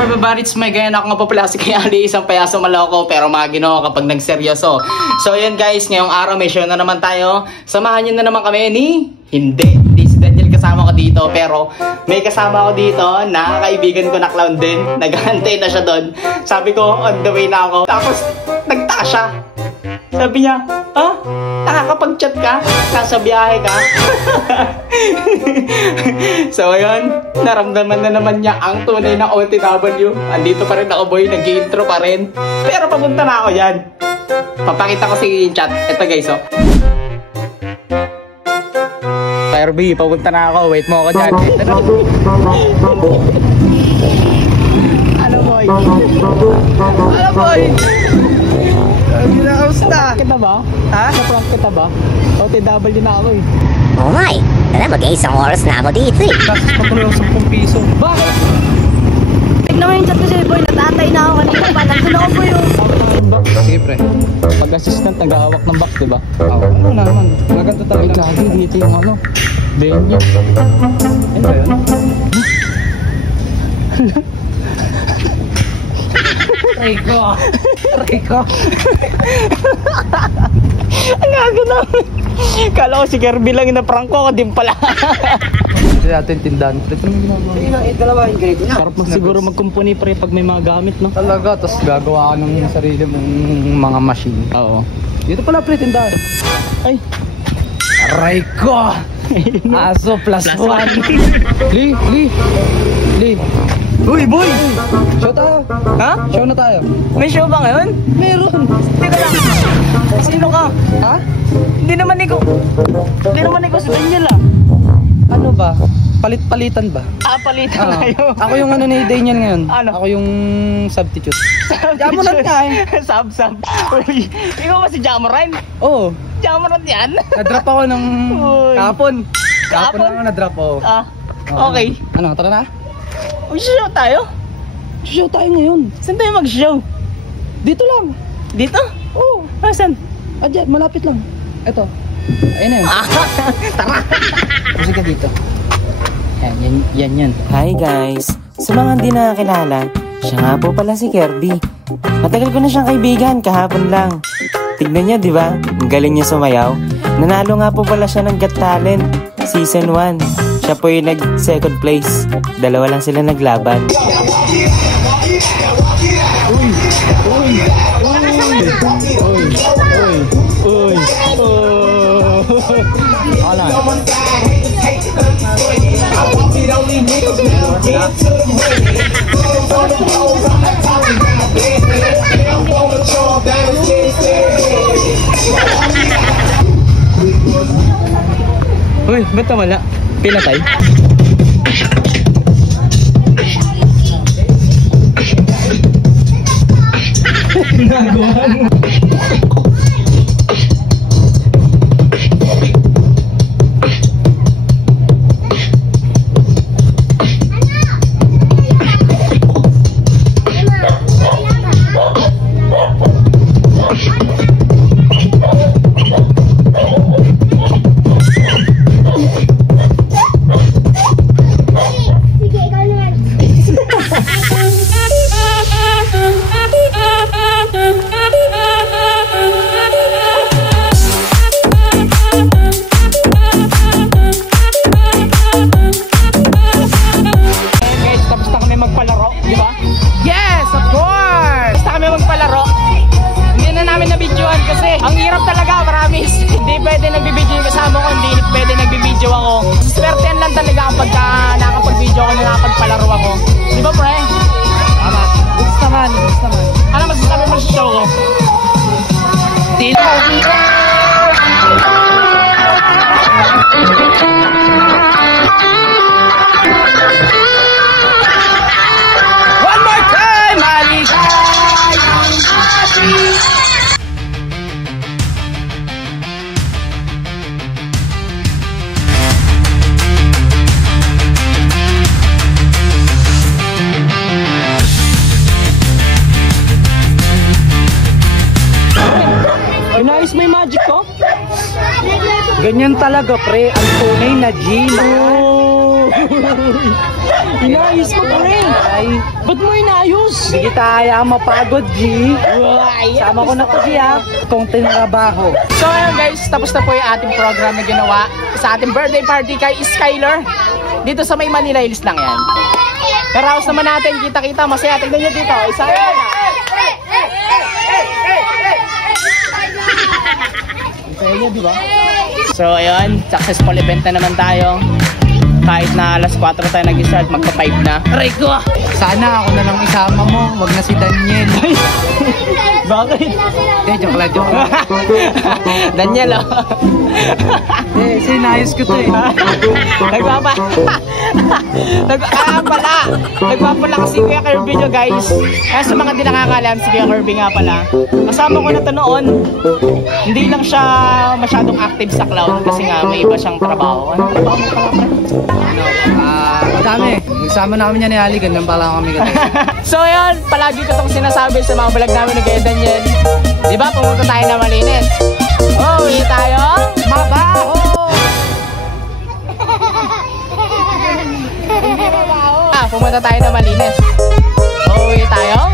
everybody, it's my ganyan. Ako nga po pala si Kuya Ali, isang payaso maloko pero magino kapag nagseryoso. So yun guys, ngayong araw may show na naman tayo. Samahan nyo na naman kami ni... Hindi si Daniel kasama ko dito, pero may kasama ko dito na kaibigan ko na clown din. Naghahantay na siya doon. Sabi ko, on the way na ako. Tapos nagtaka siya. Sabi niya, nakakapag-chat ka? Nasa biyahe ka? So ayun, naramdaman na naman niya ang tunay na OTW. Andito pa rin ako boy, nag-i-intro pa rin. Pero papunta na ako yan. Papakita ko si chat. Ito guys, oh. RB, papunta na ako. Wait mo ako dyan. Ano boy? Ano boy? Ginakamusta? Kita ba? Ha? Naprank kita ba? OTW na ako eh. Oh my! Alam, mag-isang oras na ako dito eh. Patuloy ako 10 piso. Bakit? Tignan mo yung chat ko sa'yo boy, natatay na ako kanina pa. Nagsulo ko po yung... Sige pre, pag-assistant nag-ahawak ng box, diba? Ano naman? Maganda talaga. Ay, kagi dito yung ano? Venue. Ano ba yun? Rico. Ang gago namin. Kala ko si Kirby lang na prank ko, din pala. Kasi natin tindahan. Ito naman ginagawa. Dalawa yung grade niya. Sarap siguro magkumpuni pre pag may mga gamit, no? Talaga, tapos gagawa ka ng sarili mong mga machine. Oo. Dito pala pre, tindahan. Ay. Aray ko! Aso plus 1. Li. Uy, boy! Show tayo. Ha? Show na tayo. May show ba ngayon? Meron. Teka lang. Sino ka? Ha? Hindi naman ikaw si Daniel ah. Ano ba? Palit-palitan ba? Palitan kayo. Ako yung ano ni Daniel ngayon. Ano? Ako yung substitute. Jamoran ka eh. Sub. Uy, ikaw ba si Jamoran? Oo. Jamoran yan? Na-drop ako ng kahapon. Kahapon lang ako na-drop ako. Okay. Ano, tara na? Mag-show tayo? Show tayo ngayon. Saan tayo mag-show? Dito lang. Dito? Oo. Saan? Diyan, malapit lang. Ito. Ayun na yun. Tara! Kasi ka dito. Yan. Hi guys! Sa mga hindi nakakilala, siya nga po pala si Kirby. Matagal ko na siyang kaibigan, kahapon lang. Tignan niya, di ba? Ang galing niya sumayaw. Nanalo nga po pala siya ng Got Talent Season 1. Siya po yung nag-second place. Dalawa lang sila naglaban. Uy, ba't wala? Pinatay? Nagawa. Inayos mo yung magic ko? Ganyan talaga pre, ang tunay na Gino. Inayos ko pa rin. Ba't mo inayos? Hindi kita kaya mapagod, G. Sama ko na to, G, ha? Kung tinrabaho. So ayun guys, tapos na po yung ating program na ginawa sa ating birthday party kay Skyler. Dito sa may Manila Hills lang yan. Karaos naman natin, kita-kita, masaya. Tignan nyo dito, isa yan. Masaya nyo, di ba? So ayun, successful event na naman tayo. Kahit na alas 4 tayo nag-start, magpa-5 na. Aray ko! Sana ako na lang isama mo, wag na si Daniel. Bakit? Joke lang. Daniel, oh. Sinayos ko to eh. Nagpapala kasi Kuya Kirby nyo guys. Kaya sa mga di nakakalam, si Kuya Kirby nga pala. Kasama ko na to noon. Hindi lang siya masyadong active sa cloud kasi nga may iba siyang trabaho. Ano trabaho mo pala? Madami. Nagsama na kami niya ni Ali, ganun pala kami kasi. So yun, palagi ko itong sinasabi sa mga vlog namin ni Kuya Daniel. Diba, pumunta tayo na Malinis. Oh, uwi tayo. Mabaho! Pumunta tayo na Malinis. Oh, uwi tayo.